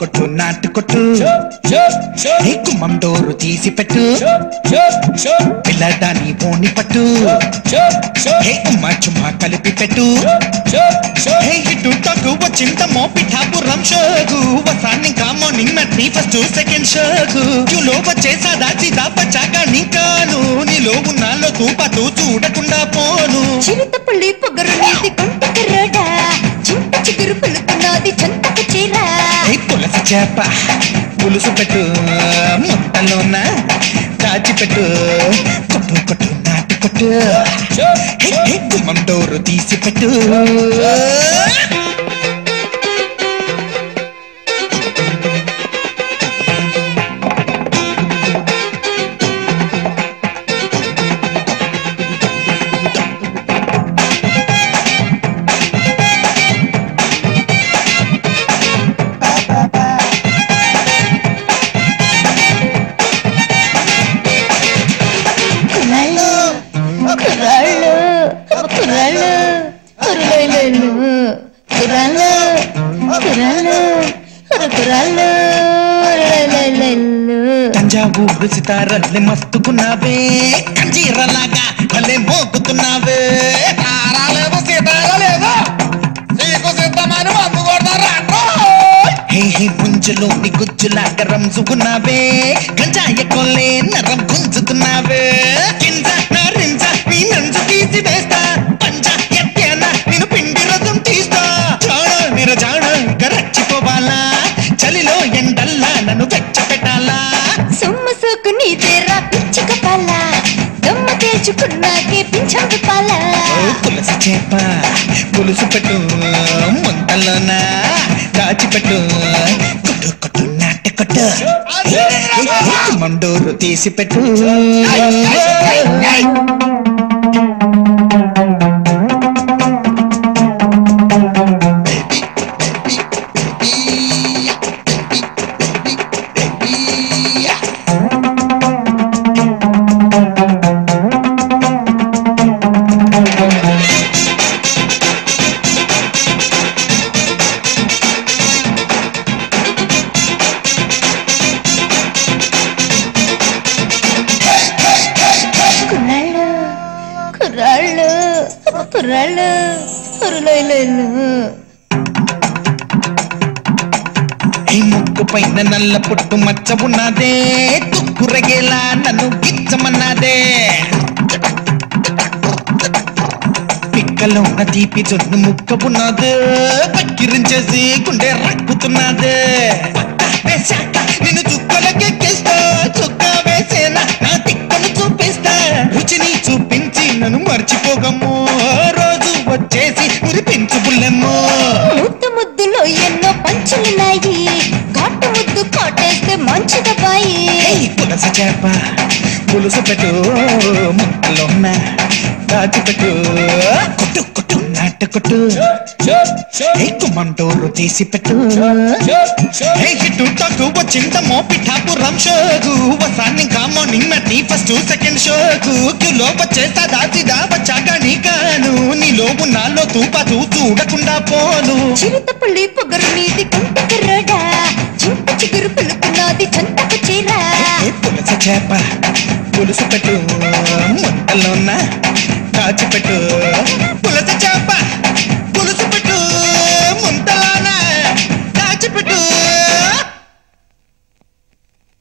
కొట్టు నాటు కొట్టు కుమ్మం డోరు తీసి పెట్టు పిల్లదాని బోని పట్టు ఉమ్మా చుమ్మా కలిపి పెట్టు ఇటు టాకు వచ్చిందమ్మో పిఠాపురం షోకు వసాన్ని ఇంకా మార్నింగ్ మ్యాట్ని ఫస్ట్ సెకండ్ షోకు క్యూలో వచ్చేసా దాచిదా పచ్చాగా నీకాను నీలో ఉన్నాలో తూపాతూ చూడకుండా పోను చిరుతపుల్లి పొగరు నీది కొంటకు రోడా చింత చిగురు పులుకున్నది చంతకు చీరా పులస చేప పులుసు పెట్టు ముట్టలోన దాచిపెట్టు కొట్టు కొట్టు నాటు కొట్టు గుమ్మం డోరు తీసి పెట్టు తంజావూరు సితారల్ని మస్తుకున్నావే కంజీరలాగా భలే మోగుతున్నావే ముంజలోని గుజ్జులాగా రంజుకున్నావే గంజాయ కొల్లే నరం గుంజుతున్నావే కింజ నారింజ నీ నంజు తీసి వేస్తా పంజా ఎత్తేనా నేను పిండి రథం తీస్తా చాడా నిరజాడా రచ్చిపోవాలా చలిలో ఎండల్లా నన్ను వెచ్చ పెట్టాలా సొమ్ము సోకు నీదేరా పిచ్చి కపాలా దమ్మ తేల్చుకున్నాకే పింఛందు పాలా పులస చేప పులుసు పెట్టు ముంతలోన దాచిపెట్టు కొట్టు కొట్టు నాటు కొట్టు మండోరు తీసి పెట్టు ముక్కు పైన నల్ల పుట్టు మచ్చ ఉన్నదే తుక్కురగేలా నన్ను గిచ్చమన్నదే పిక్కలో ఉన్న తీపి జొన్ను ముక్క ఉన్నదే పక్కిరించేసి గుండె రక్కుతున్నదే వేశాక నిన్ను చుక్కలకెక్కిస్తా చుక్క వేసేనా నా తిక్కను చూపిస్తా రుచిని చూపించి నన్ను మర్చిపోగమ్మో రోజు వచ్చేసి మురిపించు బుల్లెమ్మో ముద్దు ముద్దులో ఎన్నో పంచులున్నాయి ఘాటు ముద్దు కాటేస్తే మంచిదబాయి పులస చేప పులుసు పెట్టు ముక్కలోన దాచిపెట్టు కొట్టు కొట్టు నాటు కొట్టు కుమ్మంటూరు తీసి పెట్టు ఇటు టాకు వచ్చిందమ్మో పిఠాపురం షోకు వసాన్ని ఇంకా మార్నింగ్ మ్యాట్ని ఫస్ట్ సెకండ్ షోకు క్యూలో వచ్చేసా దాచిదా వచ్చాగా నీకాను నీలో ఉన్నాలో తూపాతూ చూడకుండా పోను చిరుతపుల్లి పొగరు నీది కొంటకు రోడా చింత చిగురు పులుకున్నది చంతకు చీరా పులస చేప పులుసు పెట్టు ముట్టలోన దాచిపెట్టు పులస